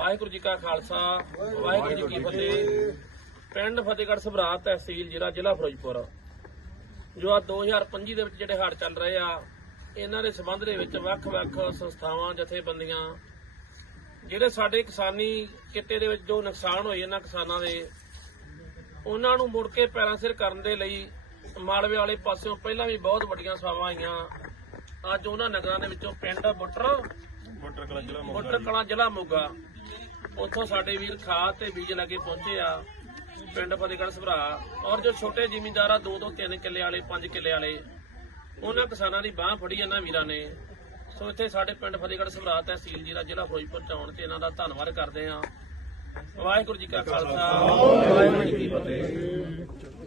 ਵਾਹਿਗੁਰੂ ਜੀ ਕਾ ਖਾਲਸਾ ਵਾਹਿਗੁਰੂ ਜੀ ਕੀ ਫਤਿਹ। ਪਿੰਡ ਫਤਿਹਗੜ੍ਹ ਸਭਰਾ ਤਹਿਸੀਲ ਜ਼ਿਲ੍ਹਾ ਜ਼ਿਲ੍ਹਾ ਫਿਰੋਜ਼ਪੁਰ। ਜੋ ਆ 2025 ਦੇ ਵਿੱਚ ਜਿਹੜੇ ਹੜ੍ਹ ਚੱਲ ਰਹੇ ਆ ਇਹਨਾਂ ਦੇ ਸਬੰਧ ਦੇ ਵਿੱਚ ਵੱਖ-ਵੱਖ ਸੰਸਥਾਵਾਂ ਜਥੇਬੰਦੀਆਂ ਜਿਹੜੇ ਸਾਡੇ ਕਿਸਾਨੀ ਕਿੱਤੇ ਦੇ ਵਿੱਚ ਜੋ ਨੁਕਸਾਨ ਹੋਏ ਇਹਨਾਂ ਕਿਸਾਨਾਂ ਦੇ ਉਹਨਾਂ ਨੂੰ ਮੁੜ ਕੇ ਪੈਰਾਂ ਸਿਰ ਕਰਨ ਦੇ ਲਈ ਮਾਲਵੇ ਵਾਲੇ ਪਾਸਿਓਂ ਪਹਿਲਾਂ ਵੀ ਬਹੁਤ ਵੱਡੀਆਂ ਸਭਾਵਾਂ ਆਈਆਂ। ਅੱਜ ਉਹਨਾਂ ਨਗਰਾਂ ਦੇ ਵਿੱਚੋਂ ਪਿੰਡ ਬੁੱਟਰ ਮੋਟਰ ਕਲਾ ਜ਼ਿਲ੍ਹਾ ਬੁੱਟਰ ਕਲਾਂ ਜ਼ਿਲ੍ਹਾ ਮੋਗਾ ਉੱਥੋਂ ਸਾਡੇ ਵੀਰ ਖਾਦ ਤੇ ਬੀਜ ਲੈ ਕੇ ਪਹੁੰਚੇ ਆ, ਪਿੰਡ ਫਤਿਹਗੜ੍ਹ ਸਭਰਾ। ਔਰ ਜੋ ਛੋਟੇ ਜ਼ਿਮੀਂਦਾਰ ਆ, ਦੋ ਤੋਂ ਤਿੰਨ ਕਿੱਲੇ ਵਾਲੇ, ਪੰਜ ਕਿੱਲੇ ਵਾਲੇ, ਉਹਨਾਂ ਕਿਸਾਨਾਂ ਦੀ ਬਾਹ ਫੜੀ ਇਹਨਾਂ ਵੀਰਾਂ ਨੇ। ਸੋ ਇੱਥੇ ਸਾਡੇ ਪਿੰਡ ਫਤਿਹਗੜ੍ਹ ਸਭਰਾ ਤਹਿਸੀਲ ਜ਼ਿਲ੍ਹਾ ਜ਼ਿਲ੍ਹਾ ਫਿਰੋਜ਼ਪੁਰ ਚ ਆਉਣ ਤੇ ਇਹਨਾਂ ਦਾ ਧੰਨਵਾਦ ਕਰਦੇ ਆ ਵਾਹਿਗੁਰੂ ਜੀ ਕਾ ਖਾਲਸਾ। ਵਾਹਿਗੁਰੂ ਜੀ ਕੀ ਫਤਿਹ।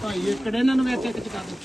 ਭਾਈ ਇੱਕ ਇਹਨਾਂ ਨੂੰ ਵਿੱਚ ਇੱਕ ਚ ਕਰ ਦੋ